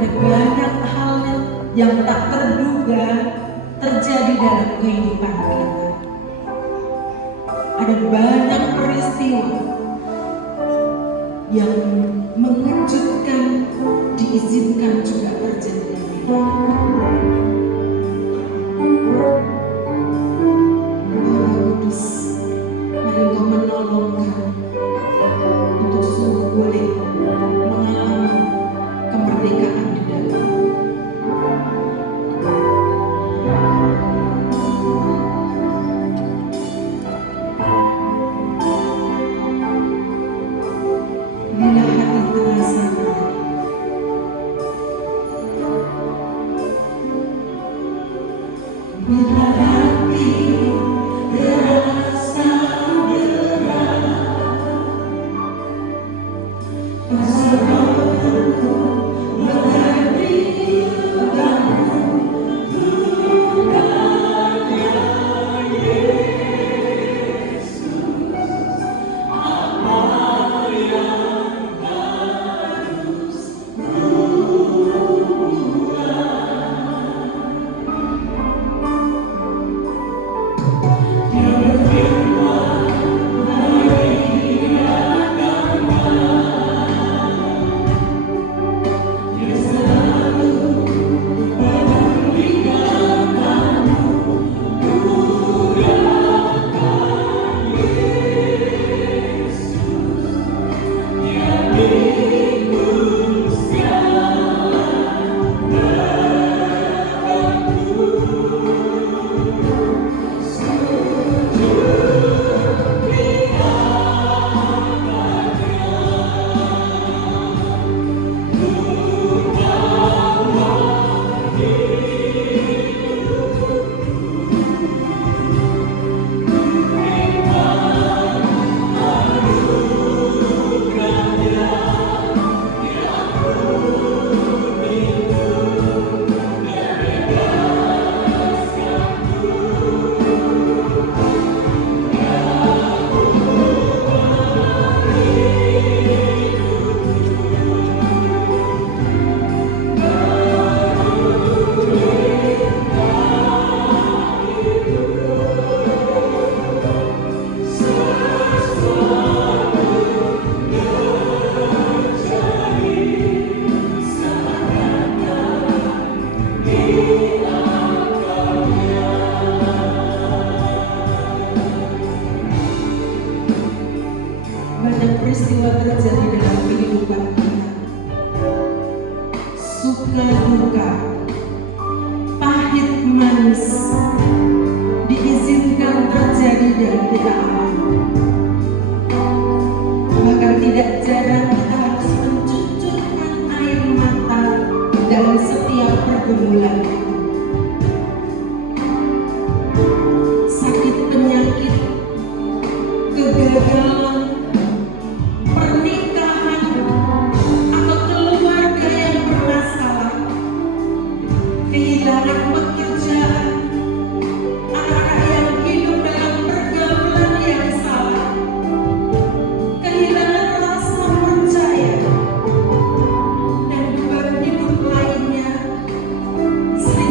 ada banyak hal yang tak terduga terjadi dalam kehidupan kita. Ada banyak peristiwa yang mengejutkan diizinkan juga terjadi dalam hidup kita. Roh Kudus, mari Engkau menolong kami untuk sungguh boleh mengalami kemerdekaan di dalam. Bila hati terasa berat, bila hati terasa berat, persoalanku menghadapi bebanmu, bukannya Yesus, apa yang harus Dia berfirman, mari Dia selalu pedulikan kamu, bukan Yesus, Dia menebus segala dosaku. Banyak peristiwa terjadi dalam kehidupan kita. Suka duka, pahit manis diizinkan terjadi dan kita alami. Bahkan tidak jarang kita harus mencucurkan air mata dalam setiap pergumulan itu. Sakit penyakit, kegagalan, pernikahan, atau keluarga yang bermasalah, kehilangan pekerjaan, anak-anak yang hidup dalam pergaulan yang salah, kehilangan rasa percaya, dan beban hidup lainnya sering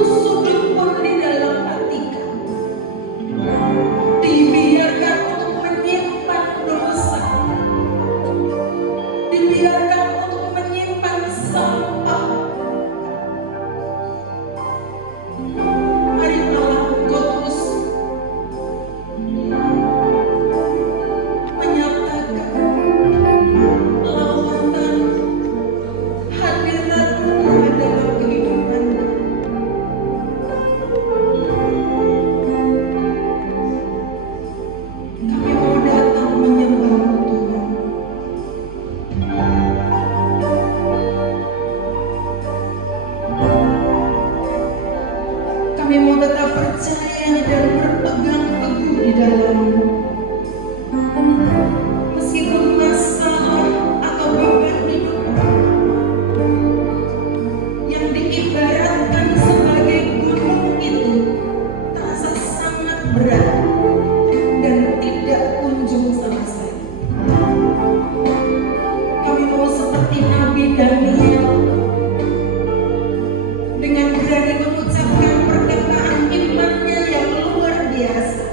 satu sudut pun di dalam hati kami dibiarkan untuk menyimpan dosa, dibiarkan untuk menyimpan sampah. Marilah Engkau terus menyatakan lawatan hadirat-Mu dalam kehidupan. Kami mau datang menyembah-Mu Tuhan. Kami mau tetap percaya dan berpegang teguh di dalam-Mu. Meskipun masalah atau beban hidup yang diibaratkan sebagai gunung itu terasa sangat berat dan tidak kunjung selesai. Kami mau seperti Nabi Daniel dengan berani mengucapkan perkataan imannya yang luar biasa.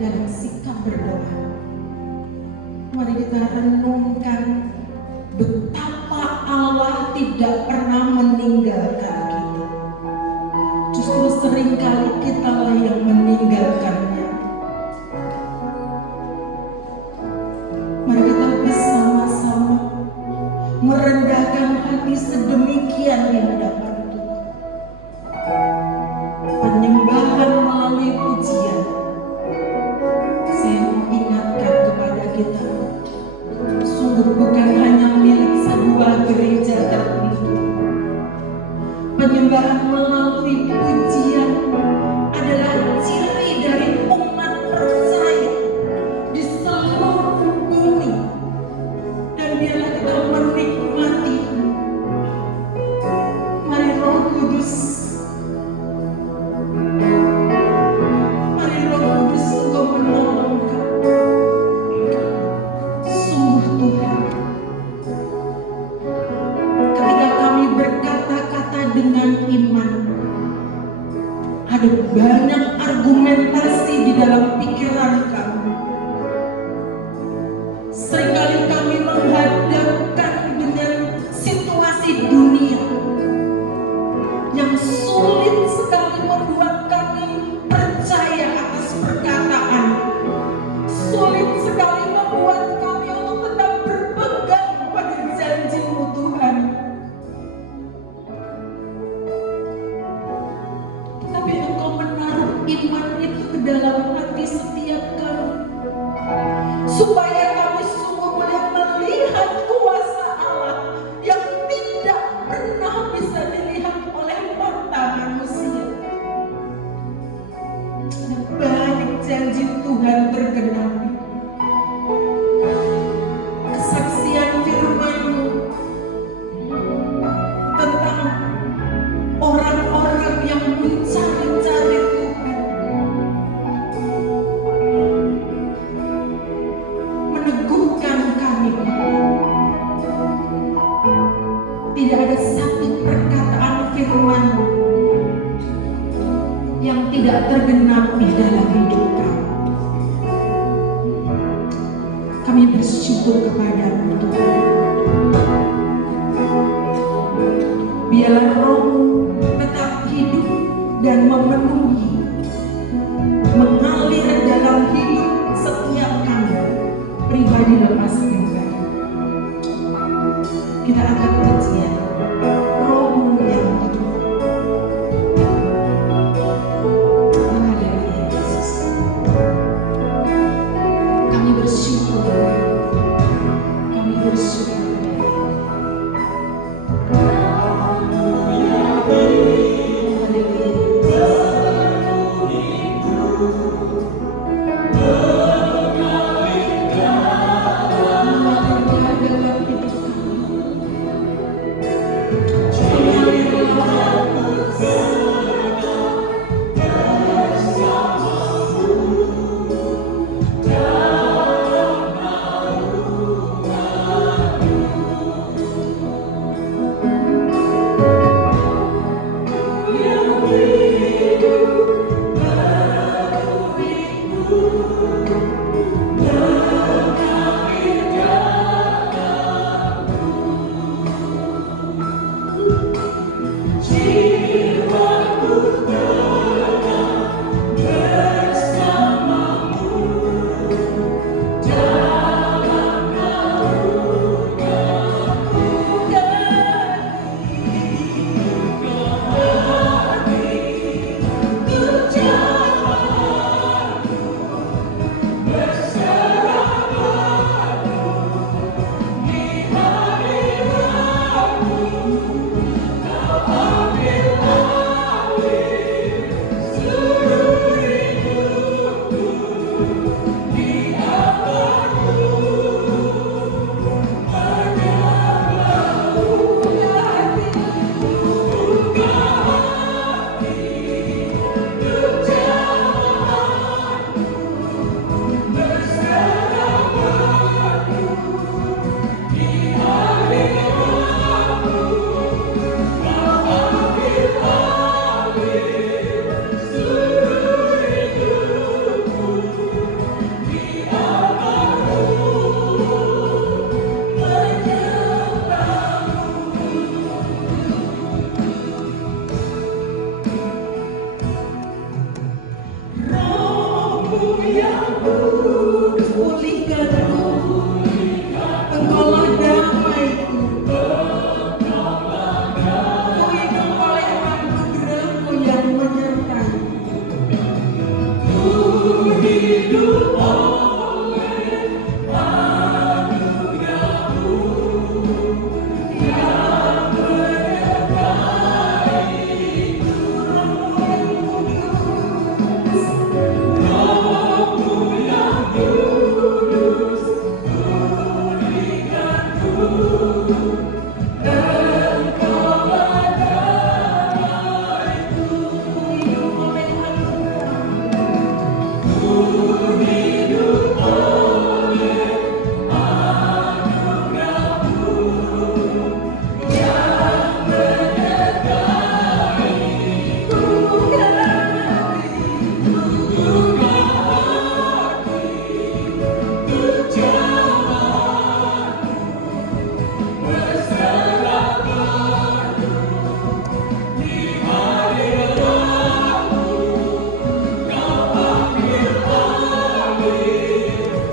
Dalam sikap berdoa, mari kita renungkan betapa Allah tidak pernah meninggalkan kita. Justru seringkali kitalah yang meninggalkannya. Mari kita bersama-sama merendahkan hati sedemikian di hadapan Tuhan. Penyembahan melalui pujian. Saya mengingatkan kepada kita, sungguh bukan hanya milik sebuah gereja tertentu. Penyembahan melalui pujian adalah ciri dari umat percaya di seluruh bumi, dan biarlah kita menikmati. Mari Roh Kudus, Engkau menolong kami. Sungguh Tuhan, ketika kami berkata-kata dengan iman, ada banyak argumentasi di dalam pikiran kami. Seringkali kami menghadapkan dengan situasi dunia yang sulit sekali membuat kami percaya atas perkataan. Sulit sekali membuat kami untuk tetap berpegang pada janji-Mu Tuhan. Tapi Engkau menaruh iman itu ke dalam hati setiap kami, supaya kami sungguh boleh melihat kuasa Allah yang tidak pernah bisa dilihat oleh mata manusia. Dan banyak janji Tuhan tergenapi. Kesaksian firman-Mu tentang orang-orang yang mencari-cari Tuhan meneguhkan kami. Tidak ada satu perkataan firman-Mu yang tidak tergenapi dalam hidup kami. Kami bersyukur kepada-Mu Tuhan. Biarlah Roh-Mu tetap hidup dan memenuhi, mengalir dalam hidup setiap kami, pribadi lepas pribadi. Kita akan pujian Roh-Mu yang hidup. Haleluya Yesus. Kami bersyukur, kami bersyukur. Yeah. Haleluya.